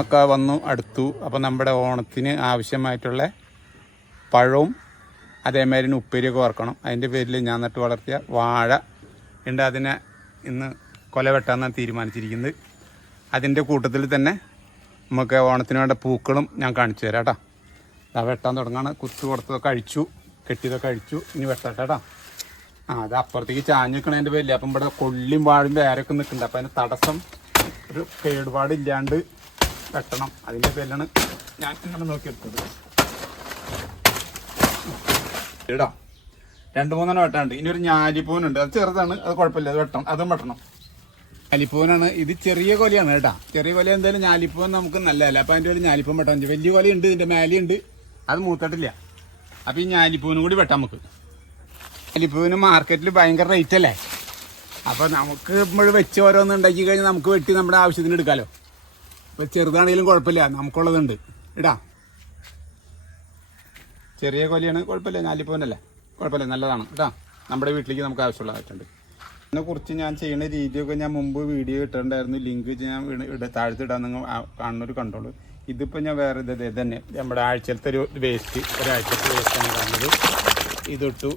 ഒക്കെ വന്നു അടുത്തു. അപ്പോൾ നമ്മുടെ ഓണത്തിന് ആവശ്യമായിട്ടുള്ള പഴവും അതേമാതിരി ഉപ്പേരിയൊക്കെ വറക്കണം. അതിൻ്റെ പേരിൽ ഞാൻ നട്ട് വളർത്തിയ വാഴ ഉണ്ട്. അതിനെ ഇന്ന് കൊല വെട്ടാന്നാണ് തീരുമാനിച്ചിരിക്കുന്നത്. അതിൻ്റെ കൂട്ടത്തിൽ തന്നെ നമുക്ക് ഓണത്തിന് വേണ്ട പൂക്കളും ഞാൻ കാണിച്ചു തരാം കേട്ടോ. അത് വെട്ടാൻ തുടങ്ങാണ്. കുത്തു കൊടുത്തതൊക്കെ അഴിച്ചു, കെട്ടിയതൊക്കെ അഴിച്ചു. ഇനി വെട്ടാട്ടെ കേട്ടോ. അത് അപ്പുറത്തേക്ക് ചാഞ്ഞ് നിൽക്കണതിൻ്റെ പേരില്ല. അപ്പം ഇവിടെ കൊള്ളിയും വാഴും വേരൊക്കെ നിൽക്കുന്നുണ്ട്. അപ്പം അതിന് തടസ്സം ഒരു കേടുപാടില്ലാണ്ട് വെട്ടണം. അതിൻ്റെ പേരിലാണ് ഞാൻ ഇങ്ങനെ നോക്കിയെടുത്തത്. ഇടാം 2-3 വെട്ടാണ്ട്. ഇനി ഒരു ഞാലിപ്പൂനുണ്ട്. അത് ചെറുതാണ്, അത് കുഴപ്പമില്ല, അത് വെട്ടണം, അതും വെട്ടണം. ഞാലിപ്പൂനാണ് ഇത്. ചെറിയ കൊലയാണ് കേട്ടോ. ചെറിയ കൊല എന്തായാലും ഞാലിപ്പൂൻ നമുക്ക് നല്ലതല്ല. അപ്പം അതിൻ്റെ ഒരു ഞാലിപ്പൂൻ വെട്ടാൻ പറ്റും. വലിയ കൊലയുണ്ട്, ഇതിൻ്റെ മേലെയുണ്ട്, അത് മൂത്തിട്ടില്ല. അപ്പം ഈ ഞാലിപ്പൂനും കൂടി വെട്ടാം നമുക്ക്. ഞാലിപ്പൂവിന് മാർക്കറ്റിൽ ഭയങ്കര റേറ്റ് അല്ലേ. അപ്പോൾ നമുക്ക് നമ്മൾ വെച്ച് ഓരോന്ന് ഉണ്ടാക്കി കഴിഞ്ഞാൽ നമുക്ക് വെട്ടി നമ്മുടെ ആവശ്യത്തിന് എടുക്കാമല്ലോ. ഇപ്പോൾ ചെറുതാണെങ്കിലും കുഴപ്പമില്ല, നമുക്കുള്ളതുണ്ട്. ഇടാം. ചെറിയ കൊലയാണ്, കുഴപ്പമില്ല. ഞാലിപ്പൂവനല്ലേ, കുഴപ്പമില്ല, നല്ലതാണ് കേട്ടോ. നമ്മുടെ വീട്ടിലേക്ക് നമുക്ക് ആവശ്യമുള്ളതായിട്ടുണ്ട്. ഇതിനെക്കുറിച്ച് ഞാൻ ചെയ്യുന്ന രീതിയൊക്കെ ഞാൻ മുമ്പ് വീഡിയോ ഇട്ടിട്ടുണ്ടായിരുന്നു. ലിങ്ക് ഞാൻ താഴ്ത്തിടാൻ നിങ്ങൾ കാണുന്നൊരു കണ്ടോളൂ. ഇതിപ്പോൾ ഞാൻ വേറെ ഇത് തന്നെ നമ്മുടെ ആഴ്ചയിലത്തെ ഒരു വേസ്റ്റ്, ഒരാഴ്ചത്തെ വേസ്റ്റാണ് കാണുന്നത്. ഇതിട്ടു.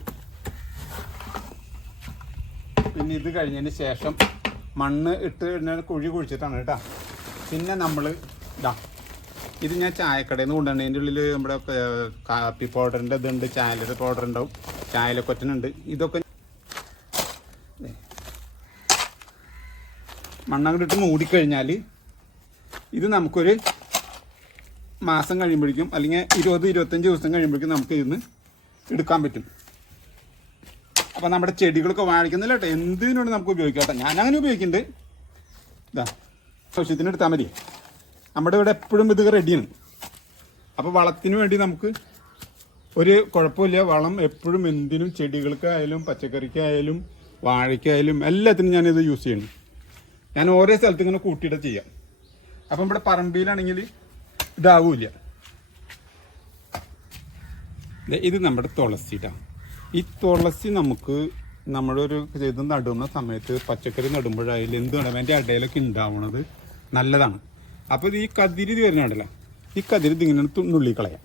പിന്നെ ഇത് കഴിഞ്ഞതിന് ശേഷം മണ്ണ് ഇട്ട് കുഴി കുഴിച്ചിട്ടാണ് കേട്ടോ. പിന്നെ നമ്മൾ ഇത് ഞാൻ ചായക്കടയിൽ നിന്ന് കൊണ്ടുവരണം. അതിൻ്റെ ഉള്ളിൽ നമ്മുടെ കാപ്പി പൗഡറിൻ്റെ ഇതുണ്ട്, ചായലയുടെ പൗഡർ ഉണ്ടാവും, ചായലക്കൊറ്റനുണ്ട്. ഇതൊക്കെ മണ്ണങ്ങോട്ട് മൂടിക്കഴിഞ്ഞാൽ ഇത് നമുക്കൊരു മാസം കഴിയുമ്പോഴേക്കും, അല്ലെങ്കിൽ 20-25 ദിവസം കഴിയുമ്പോഴേക്കും നമുക്ക് ഇതിന്ന് എടുക്കാൻ പറ്റും. അപ്പം നമ്മുടെ ചെടികളൊക്കെ വാഴിക്കുന്നില്ല കേട്ടോ. എന്തിനോട് നമുക്ക് ഉപയോഗിക്കാം കേട്ടോ. ഞാനങ്ങനെ ഉപയോഗിക്കുന്നുണ്ട്. ആവശ്യത്തിന് എടുത്താൽ മതി. നമ്മുടെ ഇവിടെ എപ്പോഴും ഇത് റെഡിയാണ്. അപ്പോൾ വളത്തിന് വേണ്ടി നമുക്ക് ഒരു കുഴപ്പമില്ല. വളം എപ്പോഴും എന്തിനും, ചെടികൾക്കായാലും പച്ചക്കറിക്കായാലും വാഴയ്ക്കായാലും എല്ലാത്തിനും ഞാനിത് യൂസ് ചെയ്യണം. ഞാൻ ഓരോ സ്ഥലത്ത് ഇങ്ങനെ കൂട്ടിയിട്ട് ചെയ്യാം. അപ്പം ഇവിടെ പറമ്പിലാണെങ്കിൽ ഇതാവില്ല. ഇത് നമ്മുടെ തുളസിട്ടാണ്. ഈ തുളസി നമുക്ക് നമ്മുടെ ഒരു ഇത് നടുന്ന സമയത്ത് പച്ചക്കറി നടുമ്പോഴായാലും എന്ത് നടുമ്പോൾ അതിൻ്റെ ഇടയിലൊക്കെ ഉണ്ടാവുന്നത് നല്ലതാണ്. അപ്പോൾ ഈ കതിരി ഇത് വരുന്നുണ്ടല്ലോ, ഈ കതിരി ഇതിങ്ങനെ നുള്ളിക്കളയാം.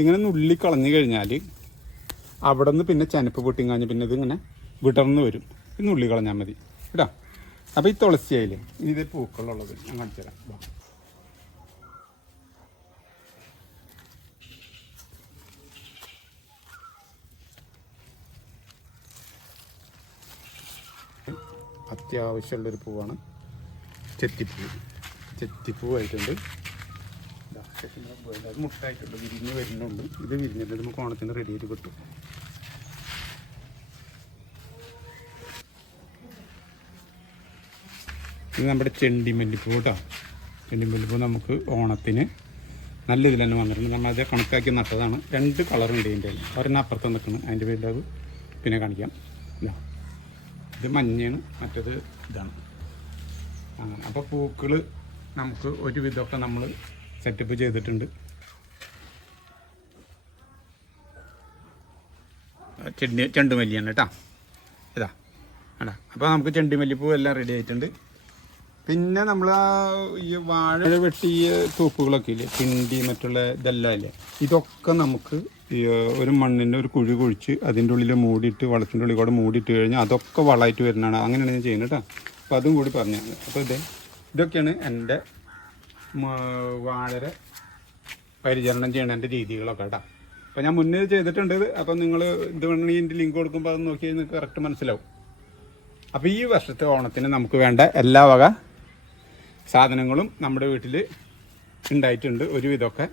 ഇങ്ങനെ നുള്ളിക്കളഞ്ഞു കഴിഞ്ഞാൽ അവിടെ നിന്ന് പിന്നെ ചനപ്പ് പൊട്ടിങ്ങാഞ്ഞ് പിന്നെ ഇതിങ്ങനെ വിടർന്ന് വരും. ഇത് നുള്ളിക്കളഞ്ഞാൽ മതി കേട്ടോ. അപ്പോൾ ഈ തുളസി ആയില്ലേ, ഇനി ഇത് പൂക്കളുള്ളത് ഞാൻ കാണിച്ചു തരാം. അത്യാവശ്യമുള്ളൊരു പൂവാണ് ചെത്തിപ്പൂ. ചെത്തിപ്പൂവായിട്ടുണ്ട്. അത് മുട്ടായിട്ടുണ്ട്, വിരിഞ്ഞ് വരുന്നുണ്ട്. ഇത് വിരിഞ്ഞിട്ട് നമുക്ക് ഓണത്തിന് റെഡി ആയിട്ട് കിട്ടും. ഇത് നമ്മുടെ ചെണ്ടിമല്ലിപ്പൂ കേട്ടോ. ചെണ്ടിമല്ലിപ്പൂ നമുക്ക് ഓണത്തിന് നല്ല ഇതിൽ തന്നെ വന്നിട്ടുണ്ട്. നമ്മളത് കണക്കാക്കി നട്ടതാണ്. 2 കളറുണ്ട് ഇതിൻ്റെ. ഒരെണ്ണം അപ്പുറത്ത് നിൽക്കണം, അതിൻ്റെ പേരിൽ അത് പിന്നെ കാണിക്കാം. ഇത് മഞ്ഞയാണ്, മറ്റേത് ഇതാണ്. അങ്ങനെ അപ്പോൾ പൂക്കൾ നമുക്ക് ഒരുവിധമൊക്കെ നമ്മൾ സെറ്റപ്പ് ചെയ്തിട്ടുണ്ട്. ചെണ്ടുമല്ലിയാണ് കേട്ടോ. ഇതാ അടാ. അപ്പോൾ നമുക്ക് ചെണ്ടുമല്ലിപ്പൂ എല്ലാം റെഡി ആയിട്ടുണ്ട്. പിന്നെ നമ്മൾ ഈ വാഴ വെട്ടിയ തൂപ്പുകളൊക്കെ ഇല്ലേ, പിണ്ടി മറ്റുള്ള ഇതെല്ലാം ഇല്ലേ, ഇതൊക്കെ നമുക്ക് ഒരു മണ്ണിൻ്റെ ഒരു കുഴി കുഴിച്ച് അതിൻ്റെ ഉള്ളിൽ മൂടിയിട്ട്, വളത്തിൻ്റെ ഉള്ളിൽ കൂടെ മൂടിയിട്ട് കഴിഞ്ഞാൽ അതൊക്കെ വളമായിട്ട് വരുന്നതാണ്. അങ്ങനെയാണ് ഞാൻ ചെയ്യുന്നത് കേട്ടോ. അപ്പോൾ അതും കൂടി പറഞ്ഞു. അപ്പോൾ ഇതൊക്കെയാണ് എൻ്റെ വാഴ പരിചരണം ചെയ്യണ എൻ്റെ രീതികളൊക്കെ കേട്ടോ. അപ്പോൾ ഞാൻ മുന്നേ ചെയ്തിട്ടുണ്ട്. അപ്പം നിങ്ങൾ ഇത് വേണമെങ്കിൽ ഇതിൻ്റെ ലിങ്ക് കൊടുക്കുമ്പോൾ അത് നോക്കി നിങ്ങൾക്ക് കറക്റ്റ് മനസ്സിലാവും. അപ്പോൾ ഈ വർഷത്തെ ഓണത്തിന് നമുക്ക് വേണ്ട എല്ലാ വക സാധനങ്ങളും നമ്മുടെ വീട്ടിൽ ഉണ്ടായിട്ടുണ്ട് ഒരുവിധമൊക്കെ.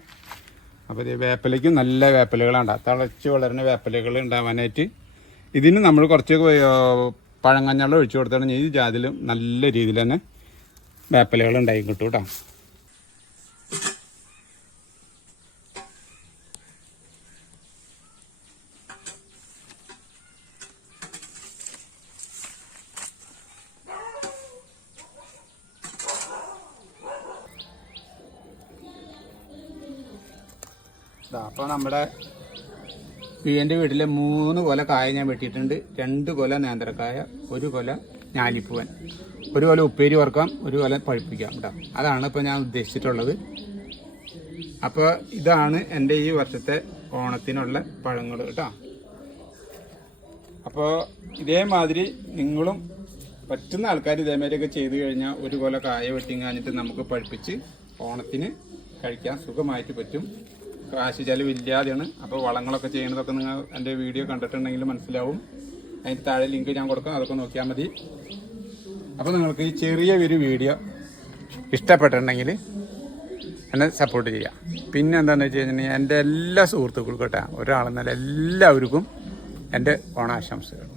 അപ്പോൾ ഇത് വേപ്പിലയ്ക്കും നല്ല വേപ്പിലകളാണ്, തിളച്ച് വളരുന്ന വേപ്പിലകൾ ഉണ്ടാവാനായിട്ട്. ഇതിന് നമ്മൾ കുറച്ച് പഴങ്കഞ്ഞെള്ളം ഒഴിച്ചു കൊടുത്താൽ ഈ ജാതിയിൽ നല്ല രീതിയിൽ തന്നെ വേപ്പിലകൾ ഉണ്ടായി കിട്ടും കേട്ടോ. അപ്പോൾ നമ്മുടെ എൻ്റെ വീട്ടിലെ 3 കൊല കായ ഞാൻ വെട്ടിയിട്ടുണ്ട്. 2 കൊല നേന്ത്രക്കായ, 1 കൊല ഞാലിപ്പൂവൻ. ഒരു കൊല ഉപ്പേരി വറുക്കാം, ഒരു കൊല പഴുപ്പിക്കാം കേട്ടോ. അതാണ് ഇപ്പോൾ ഞാൻ ഉദ്ദേശിച്ചിട്ടുള്ളത്. അപ്പോൾ ഇതാണ് എൻ്റെ ഈ വർഷത്തെ ഓണത്തിനുള്ള പഴങ്ങൾ കേട്ടോ. അപ്പോൾ ഇതേമാതിരി നിങ്ങളും പറ്റുന്ന ആൾക്കാർ ഇതേമാതിരിയൊക്കെ ചെയ്ത് കഴിഞ്ഞാൽ ഒരു കൊല കായ വെട്ടിങ്ങാഞ്ഞിട്ട് നമുക്ക് പഴുപ്പിച്ച് ഓണത്തിന് കഴിക്കാൻ സുഖമായിട്ട് പറ്റും. കാശ് ചെലവില്ലാതെയാണ്. അപ്പോൾ വളങ്ങളൊക്കെ ചെയ്യണതൊക്കെ നിങ്ങൾ എൻ്റെ വീഡിയോ കണ്ടിട്ടുണ്ടെങ്കിൽ മനസ്സിലാവും. അതിന് താഴെ ലിങ്ക് ഞാൻ കൊടുക്കാം, അതൊക്കെ നോക്കിയാൽ മതി. അപ്പോൾ നിങ്ങൾക്ക് ഈ ചെറിയ ഒരു വീഡിയോ ഇഷ്ടപ്പെട്ടിട്ടുണ്ടെങ്കിൽ എന്നെ സപ്പോർട്ട് ചെയ്യാം. പിന്നെ എന്താണെന്ന് വെച്ച് കഴിഞ്ഞാൽ എൻ്റെ എല്ലാ സുഹൃത്തുക്കൾക്കും കേട്ടോ, ഒരാളെന്നല്ല എല്ലാവർക്കും എൻ്റെ ഓണാശംസകൾ.